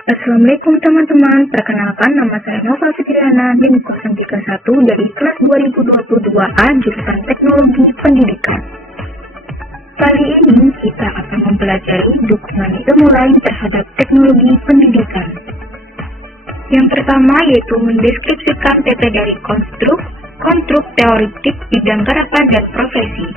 Assalamualaikum teman-teman, perkenalkan nama saya Nova Fitriana NIM 031 dari kelas 2022A jurusan Teknologi Pendidikan. Kali ini kita akan mempelajari dukungan ilmu lain terhadap teknologi pendidikan. Yang pertama yaitu mendeskripsikan data dari konstruk teoretik, bidang gerakan dan profesi.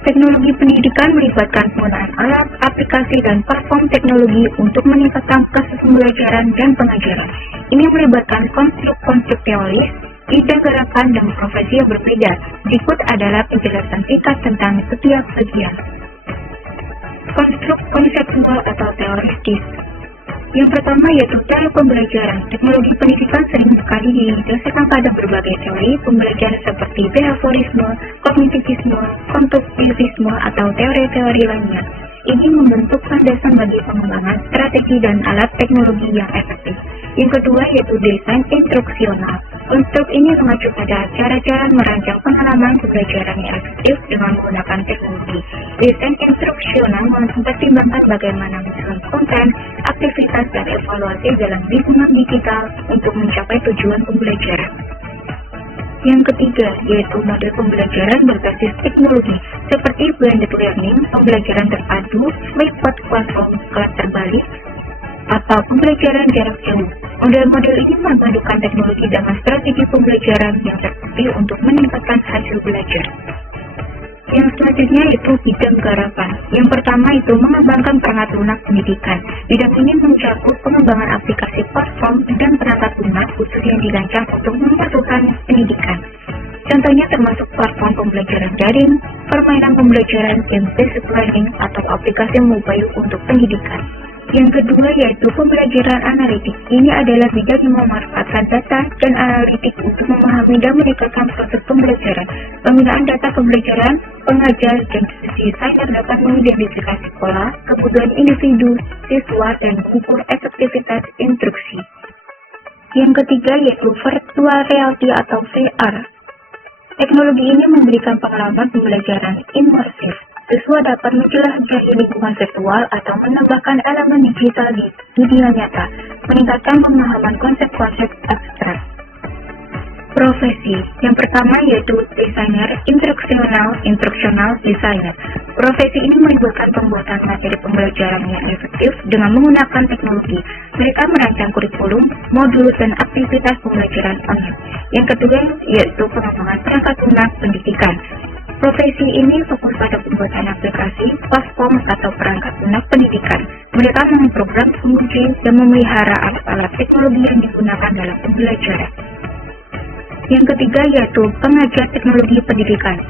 Teknologi pendidikan melibatkan penggunaan alat, aplikasi, dan platform teknologi untuk meningkatkan proses pembelajaran dan pengajaran. Ini melibatkan konstruk teoris, ide gerakan, dan profesi yang berbeda. Berikut adalah penjelasan singkat tentang setiap bagian. Konstruk konseptual atau teoritis. Yang pertama yaitu teori pembelajaran. Teknologi pendidikan sering sekali didasarkan pada berbagai teori pembelajaran seperti behaviorisme, kognitivisme, konstruktivisme, atau teori-teori lainnya. Ini membentuk landasan bagi pengembangan strategi dan alat teknologi yang efektif. Yang kedua yaitu desain instruksional. Konstruk ini mengacu pada cara-cara merancang pengalaman pembelajaran yang efektif dengan menggunakan teknologi. Desain instruksional mempertimbangkan bagaimana menyusun konten, aktivitas, dan evaluasi dalam lingkungan digital untuk mencapai tujuan pembelajaran. Yang ketiga yaitu model pembelajaran berbasis teknologi seperti blended learning, pembelajaran terpadu, method platform, kelas terbalik, atau pembelajaran jarak jauh. Model-model ini memadukan teknologi dengan strategi pembelajaran yang terbukti untuk meningkatkan hasil belajar. Yang selanjutnya yaitu bidang garapan. Yang pertama itu mengembangkan perangkat lunak pendidikan. Bidang ini mencakup pengembangan aplikasi platform dan perangkat lunak khusus yang dirancang untuk memperlukan pendidikan. Contohnya termasuk platform pembelajaran daring, permainan pembelajaran, game-based learning, atau aplikasi mobile untuk pendidikan. Yang kedua yaitu pembelajaran analitik. Ini adalah bidang yang memanfaatkan data dan analitik untuk memahami dan meningkatkan proses pembelajaran. Penggunaan data pembelajaran, pengajar, dan desainer dapat mengidentifikasi pola, kebutuhan individu, siswa, dan mengukur efektivitas instruksi. Yang ketiga yaitu virtual reality atau VR. Teknologi ini memberikan pengalaman pembelajaran imersif. Siswa dapat menjelajahi lingkungan virtual atau menambahkan elemen digital di dunia nyata, meningkatkan pemahaman konsep-konsep abstrak. Profesi. Yang pertama yaitu desainer instruksional designer. Profesi ini melibatkan pembuatan materi pembelajaran yang efektif dengan menggunakan teknologi. Mereka merancang kurikulum, modul, dan aktivitas pembelajaran online. Yang kedua yaitu pengembangan perangkat lunak pendidikan. Profesi ini fokus pada pembuatan aplikasi, platform, atau perangkat lunak pendidikan. Mereka memprogram, menguji, dan memelihara alat-alat teknologi yang digunakan dalam pembelajaran. Yang ketiga yaitu pengajar teknologi pendidikan.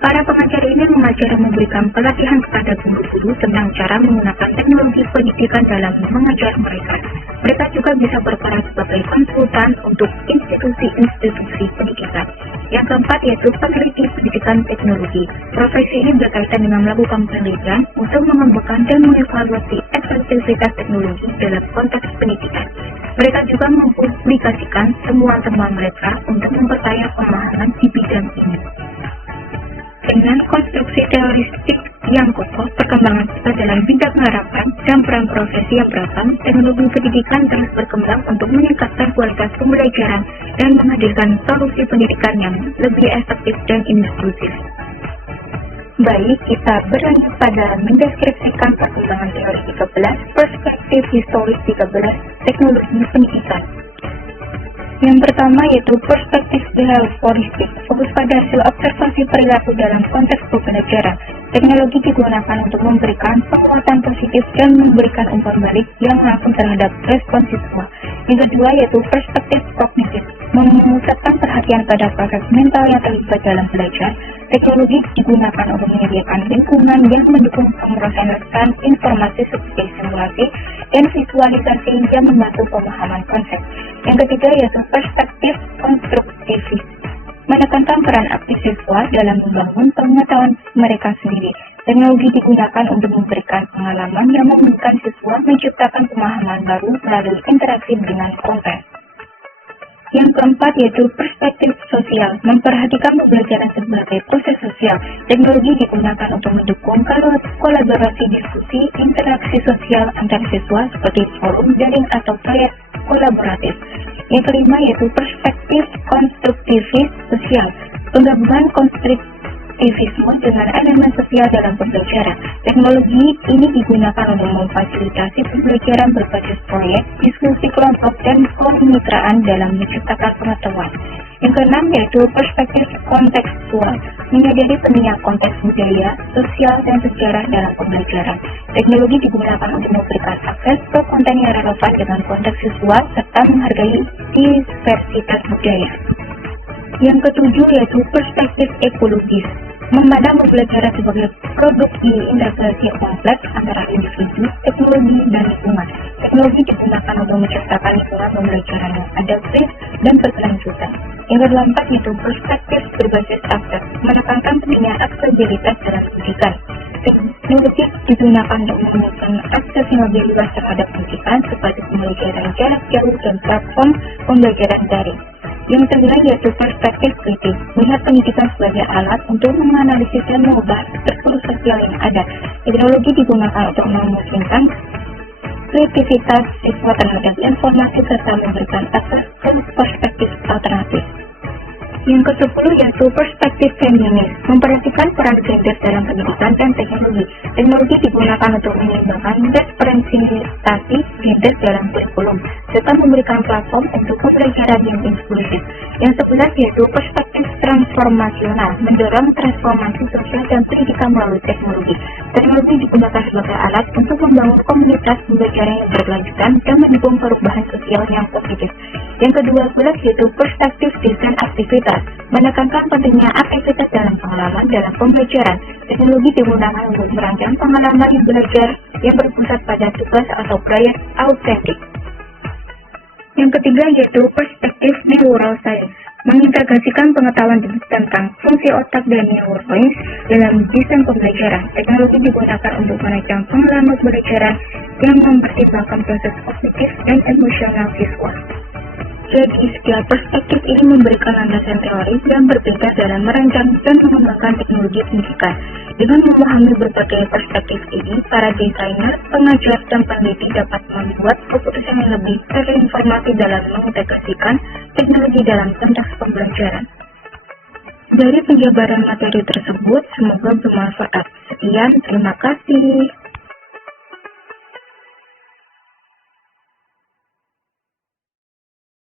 Para pengajar ini mengajar dan memberikan pelatihan kepada guru-guru tentang cara menggunakan teknologi pendidikan dalam mengajar mereka. Mereka juga bisa berperan sebagai konsultan untuk institusi-institusi pendidikan. Yang keempat yaitu peneliti pendidikan teknologi. Profesi ini berkaitan dengan melakukan penelitian untuk mengembangkan dan mengevaluasi efektivitas teknologi dalam konteks pendidikan. Mereka juga mempublikasikan temuan-temuan mereka untuk memperkaya pemahaman di bidang ini. Dengan konstruksi teoristik yang kokoh, perkembangan kita dalam bidang harapan dan peran profesi yang beragam, teknologi pendidikan terus berkembang untuk meningkatkan kualitas pembelajaran dan menghadirkan solusi pendidikan yang lebih efektif dan inklusif. Baik, kita berlanjut pada mendeskripsikan perkembangan teori 13, perspektif historis 13, teknologi pendidikan. Yang pertama yaitu perspektif behavioristik, fokus pada hasil observasi perilaku dalam konteks pembelajaran. Teknologi digunakan untuk memberikan penguatan positif dan memberikan umpan balik yang langsung terhadap respon siswa. Yang kedua yaitu perspektif kognitif, memusatkan perhatian pada proses mental yang terlibat dalam belajar. Teknologi digunakan untuk menyediakan lingkungan yang mendukung pemrosesan informasi seperti simulasi dan visualisasi yang membantu pemahaman konsep. Yang ketiga yaitu perspektif konstruktivis, menekankan peran aktif siswa dalam membangun pengetahuan mereka sendiri. Teknologi digunakan untuk memberikan pengalaman yang memungkinkan siswa menciptakan pemahaman baru melalui interaksi dengan konten. Yang keempat yaitu perspektif sosial, memperhatikan pembelajaran sebagai proses sosial. Teknologi digunakan untuk mendukung kolaborasi diskusi, interaksi sosial antar siswa seperti forum daring atau proyek kolaboratif. Yang kelima yaitu perspektif konstruktivis sosial, penggabungan konstruktivisme dengan elemen sosial dalam pembelajaran. Teknologi ini digunakan untuk memfasilitasi pembelajaran berbasis proyek, diskusi kelompok, dan kemitraan dalam menciptakan pengetahuan. Yang keenam yaitu perspektif kontekstual, menyadari pentingnya konteks budaya, sosial, dan sejarah dalam pembelajaran. Teknologi digunakan untuk memberikan akses ke konten yang relevan dengan konteks siswa serta menghargai diversitas budaya. Yang ketujuh yaitu perspektif ekologis, memandang pembelajaran sebagai produk integrasi kompleks antara individu, teknologi, dan lingkungan. Teknologi digunakan untuk menciptakan lingkungan pembelajaran yang adaptif dan berkelanjutan. Yang keempat yaitu perspektif berbasis akses, menekankan pentingnya aksesibilitas dalam pendidikan. Teknologi digunakan untuk memudahkan akses yang lebih luas terhadap pendidikan seperti pembelajaran jarak jauh dan platform pembelajaran daring. Yang terakhir yaitu perspektif kritis, melihat pendidikan sebagai alat untuk menganalisis dan mengubah struktur sosial yang ada. Teknologi digunakan untuk memungkinkan kreativitas siswa terhadap informasi serta memberikan akses ke perspektif alternatif. Yang ke-10 yaitu perspektif feminis, memperhatikan peran gender dalam pendidikan dan teknologi. Teknologi digunakan untuk menyeimbangkan representasi gender dalam kurikulum, serta memberikan platform untuk pembelajaran yang inklusif. Yang 11 yaitu perspektif transformasional, mendorong transformasi sosial dan pendidikan melalui teknologi. Teknologi digunakan sebagai alat untuk membangun komunitas pembelajaran yang berkelanjutan dan mendukung perubahan sosial yang positif. Yang ke-12 yaitu perspektif desain aktivitas, menekankan pentingnya aktivitas dalam pengalaman dalam pembelajaran. Teknologi digunakan untuk merancang pengalaman belajar yang berpusat pada tugas atau proyek autentik. Yang ketiga yaitu perspektif neuroscience, mengintegrasikan pengetahuan tentang fungsi otak dan neuroscience dalam desain pembelajaran. Teknologi digunakan untuk merancang pengalaman pembelajaran yang mempertimbangkan proses kognitif dan emosional siswa. Jadi, setiap perspektif ini memberikan landasan teori yang berbeda dalam merancang dan mengembangkan teknologi pendidikan. Dengan memahami berbagai perspektif ini, para desainer, pengajar, dan peneliti dapat membuat keputusan yang lebih terinformasi dalam mengintegrasikan teknologi dalam konteks pembelajaran. Dari penjabaran materi tersebut, semoga bermanfaat. Sekian, terima kasih.